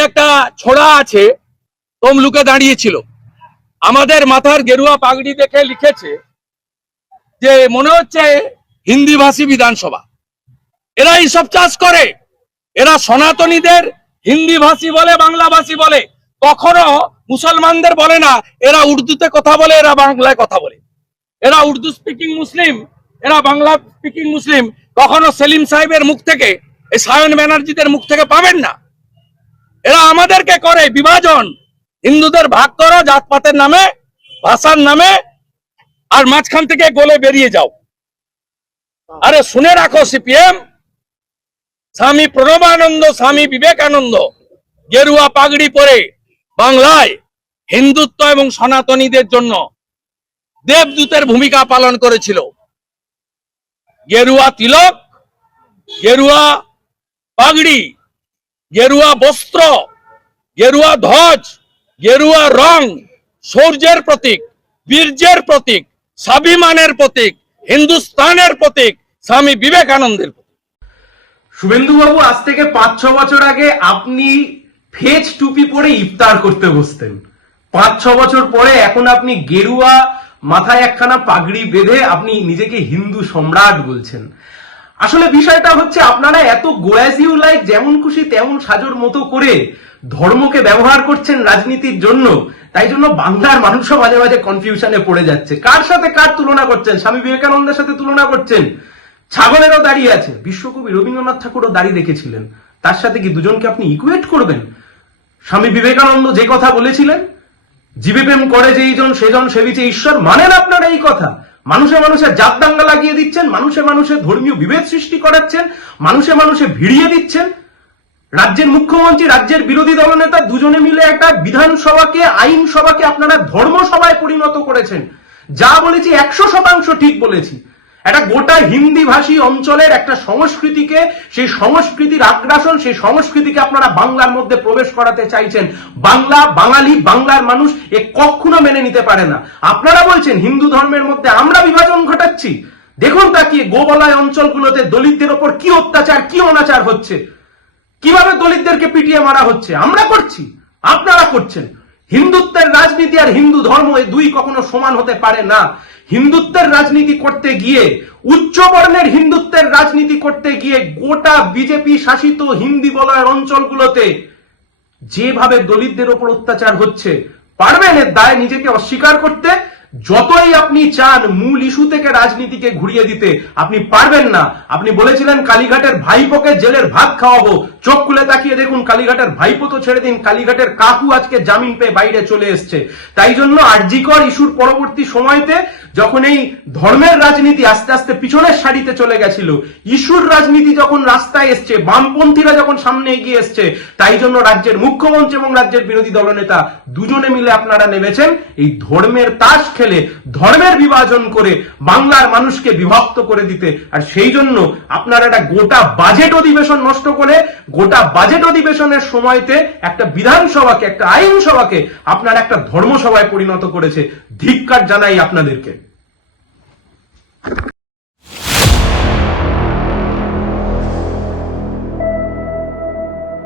একটা ছোড়া আছে তমলুকে দাঁড়িয়েছিল আমাদের মাথার গেরুয়া পাগড়ি দেখে লিখেছে যে, মনে হচ্ছে হিন্দি ভাষী বিধানসভা। এরা এইসব চাষ করে। এরা সনাতনীদের হিন্দি ভাষী বলে বাংলা ভাষী বলে। কখনো মুসলমানদের বলে না, এরা উর্দুতে কথা বলে, এরা বাংলায় কথা বলে। এরা উর্দু স্পিকিং মুসলিম, এরা বাংলা স্পিকিং মুসলিম। কখনো সেলিম সাহেবের মুখ থেকে, এই সায়ন ব্যানার্জিদের মুখ থেকে পাবেন না। এরা আমাদেরকে করে, বিভাজন। হিন্দুদের ভাগ করো, জাতপাতের নামে, ভাষার নামে, আর মাঝখান থেকে গোলে বেরিয়ে যাও। আরে শুনে রাখো, সিপিএম। স্বামী প্রণবানন্দ, স্বামী বিবেকানন্দ, গেরুয়া পাগড়ি পরে বাংলায় হিন্দুত্ব এবং সনাতনীদের জন্য দেবদূতের ভূমিকা পালন করেছিল। গেরুয়া তিলক, গেরুয়া পাগড়ি গেরুয়া বস্ত্র, গেরুয়া ধ্বজ, গেরুয়া রং, সূর্যের প্রতীক, বীর্যের প্রতীক, স্বাভিমানের প্রতীক, হিন্দুস্তানের প্রতীক, স্বামী বিবেকানন্দের শুভেন্দু বাবু আজ থেকে পাঁচ, ছ বছর আগে আপনি ফেজ টুপি পরে ইফতার করতে বসতেন। পাঁচ, ছ বছর পরে এখন আপনি গেরুয়া মাথায় একখানা পাগড়ি বেঁধে আপনি নিজেকে হিন্দু সম্রাট বলছেন। আসলে বিষয়টা হচ্ছে আপনারা এত গোয়াজিউ লাইক, যেমন খুশি তেমন সাজোর মতো করে ধর্মকে ব্যবহার করছেন রাজনীতির জন্য, তাই জন্য বাংলার মানুষও মাঝে মাঝে কনফিউশনে পড়ে যাচ্ছে। কার সাথে কার তুলনা করছেন? স্বামী বিবেকানন্দের সাথে তুলনা করছেন? ছাগলেরও দাঁড়িয়ে আছে। বিশ্বকবি রবীন্দ্রনাথ ঠাকুরও দাঁড়িয়ে রেখেছিলেন তার সাথে কি দুজনকে আপনি ইকুয়েট করবেন? স্বামী বিবেকানন্দ যে কথা বলেছিলেন, জীবে প্রেম করে যেইজন সেজন সেবিছে ঈশ্বর, মানেন আপনারা এই কথা। মানুষে মানুষে জাত দাঙ্গা লাগিয়ে দিচ্ছেন, মানুষে মানুষে ধর্মীয় বিভেদ সৃষ্টি করাচ্ছেন, মানুষে মানুষে ভিড়িয়ে দিচ্ছেন। রাজ্যের মুখ্যমন্ত্রী, রাজ্যের বিরোধী দলনেতা দুজনে মিলে একটা বিধানসভাকে, আইনসভাকে আপনারা ধর্মসভায় পরিণত করেছেন। যা বলেছি একশো শতাংশ ঠিক বলেছি। একটা গোটা হিন্দি ভাষী অঞ্চলের একটা সংস্কৃতিকে, সেই সংস্কৃতির আগ্রাসন, সেই সংস্কৃতিকে আপনারা বাংলার মধ্যে প্রবেশ করাতে চাইছেন। বাংলা, বাঙালি, বাংলার মানুষ এ কখনো মেনে নিতে পারে না। আপনারা বলছেন, হিন্দু ধর্মের মধ্যে আমরা বিভাজন ঘটাচ্ছি। দেখুন তাকিয়ে গোবলায় অঞ্চলগুলোতে দলিতদের ওপর কি অত্যাচার, কি অনাচার হচ্ছে। কীভাবে দলিতদেরকে পিটিয়ে মারা হচ্ছে? আমরা করছি। আপনারা করছেন। হিন্দুত্বের রাজনীতি আর হিন্দু ধর্ম এ দুই কখনো সমান হতে পারে না। হিন্দুত্বের রাজনীতি করতে গিয়ে উচ্চ বর্ণের হিন্দুত্বের রাজনীতি করতে গিয়ে গোটা বিজেপি শাসিত হিন্দি বলয়ের অঞ্চলগুলোতে যেভাবে দলিতদের ওপর অত্যাচার হচ্ছে, পারবেন এর দায় নিজেকে অস্বীকার করতে? যতই আপনি চান মূল ইস্যু থেকে রাজনীতিকে ঘুরিয়ে দিতে, আপনি পারবেন না। আপনি বলেছিলেন কালীঘাটের ভাইপোকে জেলের ভাত খাওয়াবো। চোখ খুলে তাকিয়ে দেখুন, কালীঘাটের ভাইপো তো ছেড়ে দিন, কালীঘাটের কাকু আজকে জামিন পেয়ে বাইরে চলে এসছে। তাই জন্য আরজিকর ইস্যুর পরবর্তী সময়তে যখন এই ধর্মের রাজনীতি আস্তে আস্তে পিছনের সারিতে চলে গেছিল, ইস্যুর রাজনীতি যখন রাস্তায় এসছে, বামপন্থীরা যখন সামনে এগিয়ে এসছে, তাই জন্য রাজ্যের মুখ্যমন্ত্রী এবং রাজ্যের বিরোধী দলনেতা দুজনে মিলে আপনারা নেমেছেন, এই ধর্মের তাস খেলে ধর্মের বিভাজন করে বাংলার মানুষকে বিভক্ত করে দিতে। আর সেই জন্য আপনারা একটা গোটা বাজেট অধিবেশন নষ্ট করে গোটা বাজেট অধিবেশনের সময়তে একটা বিধানসভাকে, একটা আইনসভাকে আপনারা একটা ধর্মসভায় পরিণত করেছে। ধিক্কার জানাই আপনাদেরকে।